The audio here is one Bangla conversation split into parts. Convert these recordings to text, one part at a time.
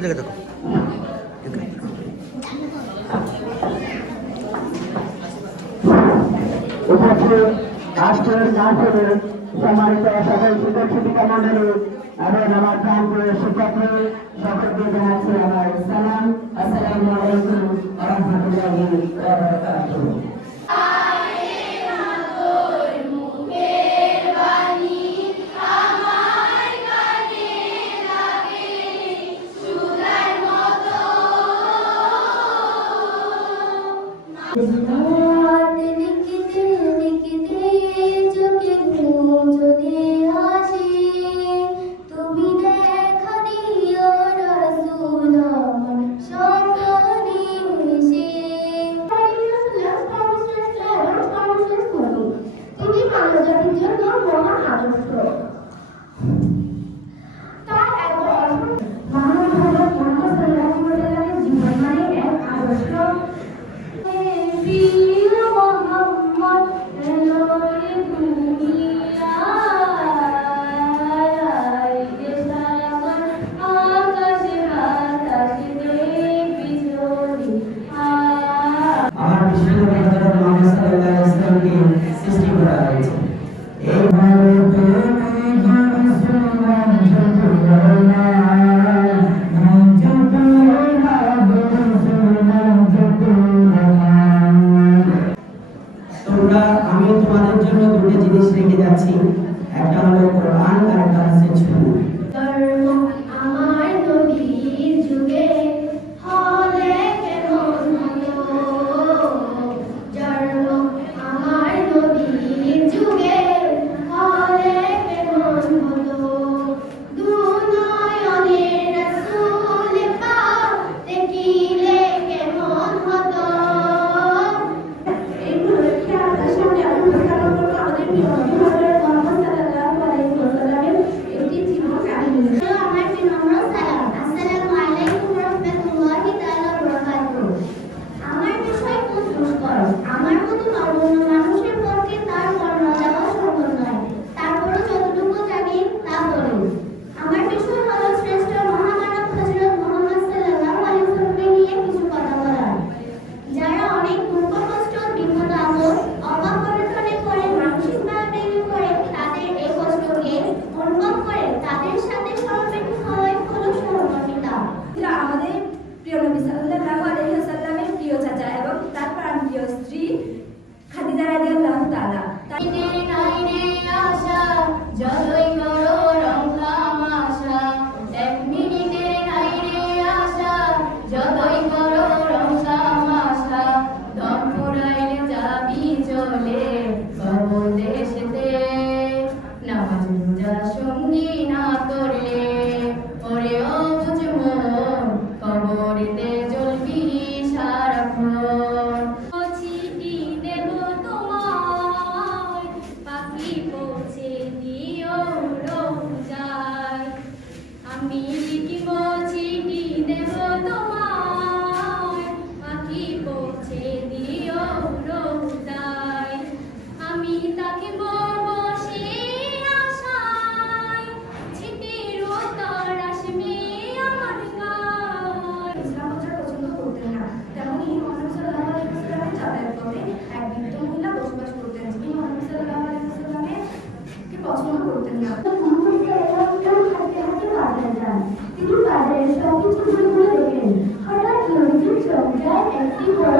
কোন জায়গায় থাকো রাষ্ট্রের নাটকের সম্মানিত সকল সুযোগ সুবিধা মন্ডলী এবং আমার প্রাণপুরের শিক্ষককে সকলকে জানাচ্ছি আমার সালাম। আসসালামু আলাইকুম রহমতুল্লাহ Gracias. জিনিস রেখে যাচ্ছি। একটা হলো também. Thank you.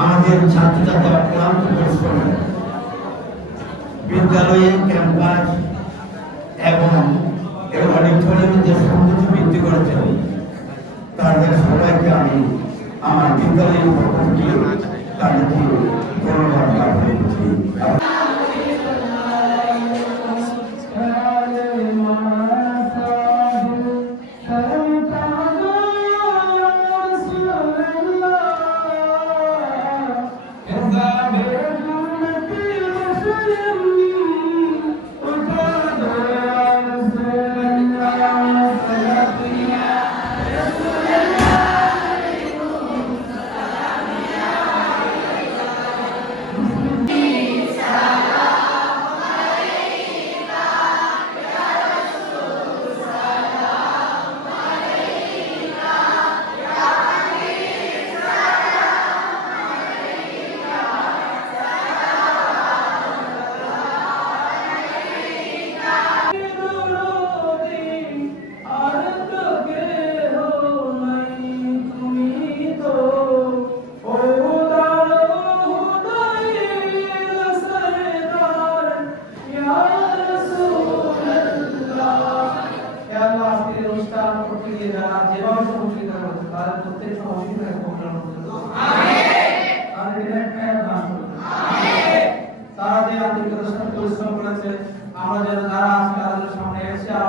আমাদের পরিশ্রমে বিদ্যালয়ে ক্যাম্পাস এবং এবং অডিটোরিয়ামে যে সৌন্দর্য বৃদ্ধি করেছে, তাদের সবাইকে আমি আমার বিদ্যালয়ের থেকে তাদেরকে ধন্যবাদ জ্ঞাপন যেভাবে অনুষ্ঠান করতে গিয়ে যারা যেভাবে সহযোগিতা করেছে তাদের প্রত্যেক সহযোগিতা কল্যাণ তারা যে আন্তরিকতার সাথে পরিশ্রম করেছে, আমরা যারা আজকে তাদের সামনে এসে আরও